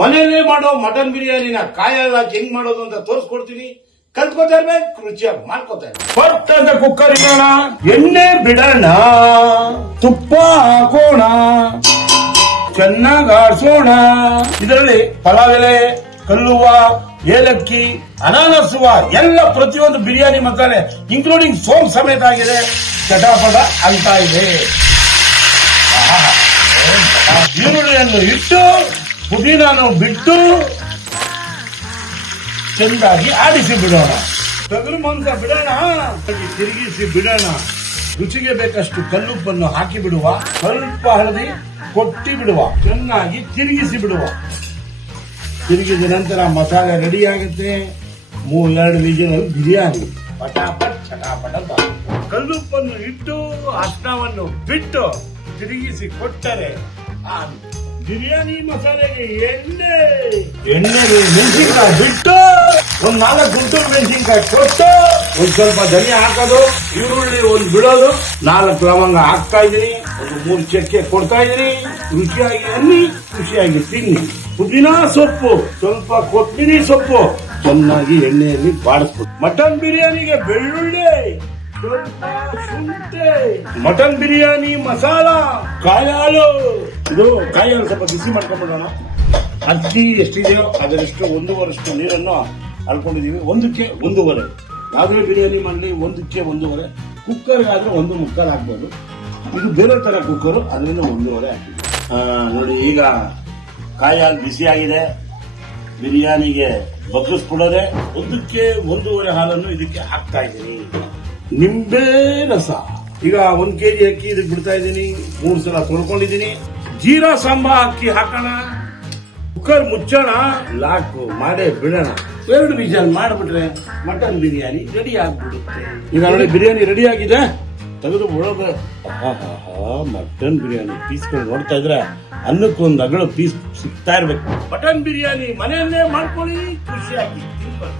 ಮನೆಯಲ್ಲೇ ಮಾಡೋ ಮಟನ್ ಬಿರಿಯಾನಿನ ಕಾಯೆಲ್ಲ ಹೆಂಗ್ ಮಾಡೋದು ಅಂತ ತೋರಿಸ್ಕೊಡ್ತೀನಿ. ಕಲ್ತ್ಕೋತಾ ಇರ್ಬೇಕು, ರುಚಿಯಾಗಿ ಮಾಡ್ಕೋತಾ ಇರ್ಬೇಕು. ಪಟ್ಟದ ಕುಕ್ಕರ್ ಇಡೋಣ, ಎಣ್ಣೆ ಬಿಡೋಣ, ತುಪ್ಪ ಹಾಕೋಣ, ಚೆನ್ನಾಗಿ ಆಡ್ಸೋಣ. ಇದರಲ್ಲಿ ಪಲಾವ್ ಎಲೆ, ಕಲ್ಲುವ, ಏಲಕ್ಕಿ, ಅನಾನಸುವ ಎಲ್ಲ ಪ್ರತಿಯೊಂದು ಬಿರಿಯಾನಿ ಮಸಾಲೆ ಇನ್ಕ್ಲೂಡಿಂಗ್ ಸೋಂಪ್ ಸಮೇತ ಆಗಿದೆ. ಚಟಾಪಟ ಅಂತ ಇದೆ. ಈರುಳ್ಳಿಯನ್ನು ಇಟ್ಟು ಪುದೀನನ್ನು ಬಿಟ್ಟು ಚೆಂದಾಗಿ ಆಡಿಸಿ ಬಿಡೋಣ. ಟಗರು ಮಾಂಸ ಬಿಡೋಣ, ತಿರುಗಿಸಿ ಬಿಡೋಣ. ರುಚಿಗೆ ಬೇಕಷ್ಟು ಕಲ್ಲುಪ್ಪನ್ನು ಹಾಕಿ ಬಿಡುವ, ಸ್ವಲ್ಪ ಹಳದಿ ಕೊಟ್ಟಿ ಬಿಡುವ, ಚೆನ್ನಾಗಿ ತಿರುಗಿಸಿ ಬಿಡುವ. ತಿರುಗಿದ ನಂತರ ಮಸಾಲೆ ರೆಡಿ ಆಗುತ್ತೆ. 2 ವಿಜಿಲ್ ಬಿರಿಯಾನಿ ಪಟಾಪಟ್ ಚಟಾಪಟ. ಕಲ್ಲುಪ್ಪನ್ನು ಇಟ್ಟು ಅರ್ಶನವನ್ನು ಬಿಟ್ಟು ತಿರುಗಿಸಿ ಕೊಟ್ಟರೆ ಆ ಬಿರಿಯಾನಿ ಮಸಾಲೆಗೆ ಎಣ್ಣೆಗೆ ಮೆಣಸಿನ್ಕಾಯಿ ಬಿಟ್ಟು 4 ಗುಂಟೂರು ಮೆಣಸಿನ್ಕಾಯಿ ಕೊಟ್ಟು ಸ್ವಲ್ಪ ಧನಿಯಾ ಹಾಕೋದು, ಈರುಳ್ಳಿ ಬಿಡೋದು, 4 ಲವಂಗ ಹಾಕ್ತಾ ಇದೀನಿ, 3 ಚಕ್ಕೆ ಕೊಡ್ತಾ ಇದೀನಿ. ರುಚಿಯಾಗಿ ಅನ್ನಿ, ಖುಷಿಯಾಗಿ ತಿನ್ನಿ. ಪುದೀನಾ ಸೊಪ್ಪು, ಸ್ವಲ್ಪ ಕೊತ್ತಂಬರಿ ಸೊಪ್ಪು ಚೆನ್ನಾಗಿ ಎಣ್ಣೆಯಲ್ಲಿ ಬಾಡಿಸ್ಬೇಕು. ಮಟನ್ ಬಿರಿಯಾನಿಗೆ ಬೆಳ್ಳುಳ್ಳಿ, ಸ್ವಲ್ಪ ಶುಂಠಿ, ಮಟನ್ ಬಿರಿಯಾನಿ ಮಸಾಲ, ಕಾಯಾಲು. ಇದು ಕಾಯಾಲು ಸ್ವಲ್ಪ ಬಿಸಿ ಮಾಡ್ಕೊಂಡ್ಬಿಡೋಣ. ಅಕ್ಕಿ ಎಷ್ಟಿದೆಯೋ ಅದರಷ್ಟು 1.5 ನೀರನ್ನು ಅಳ್ಕೊಂಡಿದೀವಿ. 1ಕ್ಕೆ 1.5. ಯಾವುದೇ ಬಿರಿಯಾನಿ ಮಾಡಲಿ 1ಕ್ಕೆ 1.5. ಕುಕ್ಕರ್ಗಾದ್ರೆ 1.25 ಹಾಕ್ಬೋದು. ಇದು ಬೇರೆ ತರ ಕುಕ್ಕರ್, ಅದರಿಂದ 1.5 ಹಾಕಿದ್ವಿ. ನೋಡಿ, ಈಗ ಕಾಯಾಲು ಬಿಸಿ ಆಗಿದೆ. ಬಿರಿಯಾನಿಗೆ ಬಗ್ಗಿಸ್ಬಿಡೋದೆ. 1ಕ್ಕೆ 1.5 ಹಾಲನ್ನು ಇದಕ್ಕೆ ಹಾಕ್ತಾ ಇದ್ದೀನಿ. ನಿಂಬೆ ರಸ, ಈಗ 1 kg ಅಕ್ಕಿ ಇದಕ್ಕೆ ಬಿಡ್ತಾ ಇದ್ದೀನಿ. 3 ಸಲ ತೊಳ್ಕೊಂಡಿದ್ದೀನಿ. ಜೀರಾ ಸಾಂಬಾರ್ ಅಕ್ಕಿ ಹಾಕೋಣ. ಕುಕ್ಕರ್ ಮುಚ್ಚೋಣ, ಲಾಕ್ ಮಾಡೇ ಬಿಡೋಣ. 2 ವಿಜಲ್ ಮಾಡಿಬಿಟ್ರೆ ಮಟನ್ ಬಿರಿಯಾನಿ ರೆಡಿ ಆಗ್ಬಿಡುತ್ತೆ. ಈಗ ನೋಡಿ, ಬಿರಿಯಾನಿ ರೆಡಿ ಆಗಿದೆ. ತೆಗೆದು ಒಳಗೆ ಮಟನ್ ಬಿರಿಯಾನಿ ಪೀಸ್ಗಳು ನೋಡ್ತಾ ಇದ್ರೆ ಅನ್ನಕ್ಕೊಂದು ಅಗಳು ಪೀಸ್ ಸಿಗ್ತಾ ಇರ್ಬೇಕು. ಮಟನ್ ಬಿರಿಯಾನಿ ಮನೆಯಲ್ಲೇ ಮಾಡ್ಕೊಳ್ಳಿ, ಖುಷಿಯಾಗಿ ತಿನ್ಬೇಕು.